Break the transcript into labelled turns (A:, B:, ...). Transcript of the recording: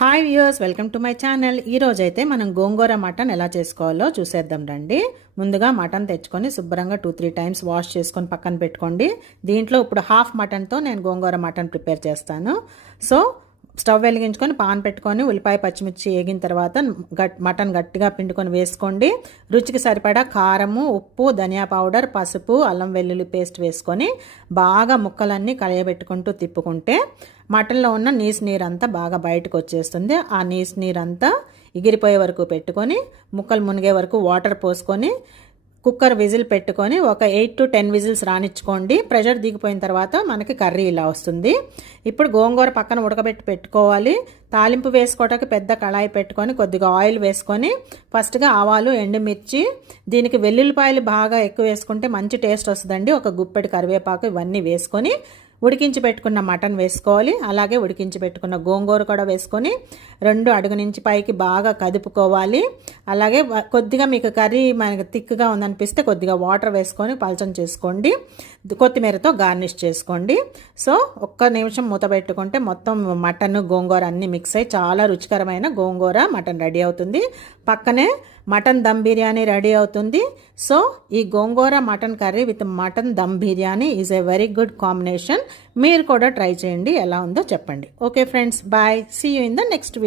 A: Hi viewers welcome to my channel. ఈరోజు అయితే మనం గోంగూర మటన్ ఎలా చేసుకోవాలో చూసేద్దాం రండి. ముందుగా మటన్ తెచ్చుకొని శుభ్రంగా టూ త్రీ టైమ్స్ వాష్ చేసుకొని పక్కన పెట్టుకోండి. దీంట్లో ఇప్పుడు హాఫ్ మటన్తో నేను గోంగూర మటన్ ప్రిపేర్ చేస్తాను. సో స్టవ్ వెలిగించుకొని పాన్ పెట్టుకొని ఉల్లిపాయ పచ్చిమిర్చి వేగిన తర్వాత గట్ మటన్ గట్టిగా పిండుకొని వేసుకోండి. రుచికి సరిపడా కారము ఉప్పు ధనియా పౌడర్ పసుపు అల్లం వెల్లుల్లి పేస్ట్ వేసుకొని బాగా ముక్కలన్నీ కలయబెట్టుకుంటూ తిప్పుకుంటే మటన్లో ఉన్న నీసు నీరు అంతా బాగా బయటకు వచ్చేస్తుంది. ఆ నీసు నీరు అంతా ఎగిరిపోయే వరకు పెట్టుకొని ముక్కలు మునిగే వరకు వాటర్ పోసుకొని కుక్కర్ విజిల్ పెట్టుకొని ఒక ఎయిట్ టు టెన్ విజిల్స్ రానిచ్చుకోండి. ప్రెషర్ దిగిపోయిన తర్వాత మనకి కర్రీ ఇలా వస్తుంది. ఇప్పుడు గోంగూర పక్కన ఉడకబెట్టి పెట్టుకోవాలి. తాలింపు వేసుకోవటానికి పెద్ద కళాయి పెట్టుకొని కొద్దిగా ఆయిల్ వేసుకొని ఫస్ట్గా ఆవాలు ఎండుమిర్చి దీనికి వెల్లుల్లిపాయలు బాగా ఎక్కువ వేసుకుంటే మంచి టేస్ట్ వస్తుందండి. ఒక గుప్పెడి కరివేపాకు ఇవన్నీ వేసుకొని ఉడికించి పెట్టుకున్న మటన్ వేసుకోవాలి. అలాగే ఉడికించి పెట్టుకున్న గోంగూర కూడా వేసుకొని రెండు అడుగు నుంచి పైకి బాగా కదుపుకోవాలి. అలాగే కొద్దిగా మీకు కర్రీ మనకి థిక్గా ఉందనిపిస్తే కొద్దిగా వాటర్ వేసుకొని పలచం చేసుకోండి. కొత్తిమీరతో గార్నిష్ చేసుకోండి. సో ఒక్క నిమిషం మూత పెట్టుకుంటే మొత్తం మటన్ గోంగూర అన్నీ మిక్స్ అయ్యి చాలా రుచికరమైన గోంగూర మటన్ రెడీ అవుతుంది. పక్కనే మటన్ దమ్ బిర్యానీ రెడీ అవుతుంది. సో ఈ gongura mutton curry with mutton dum biryani is a very good combination మీరు కూడా ట్రై చేయండి ఎలా ఉందో చెప్పండి. Okay friends bye see you in the next video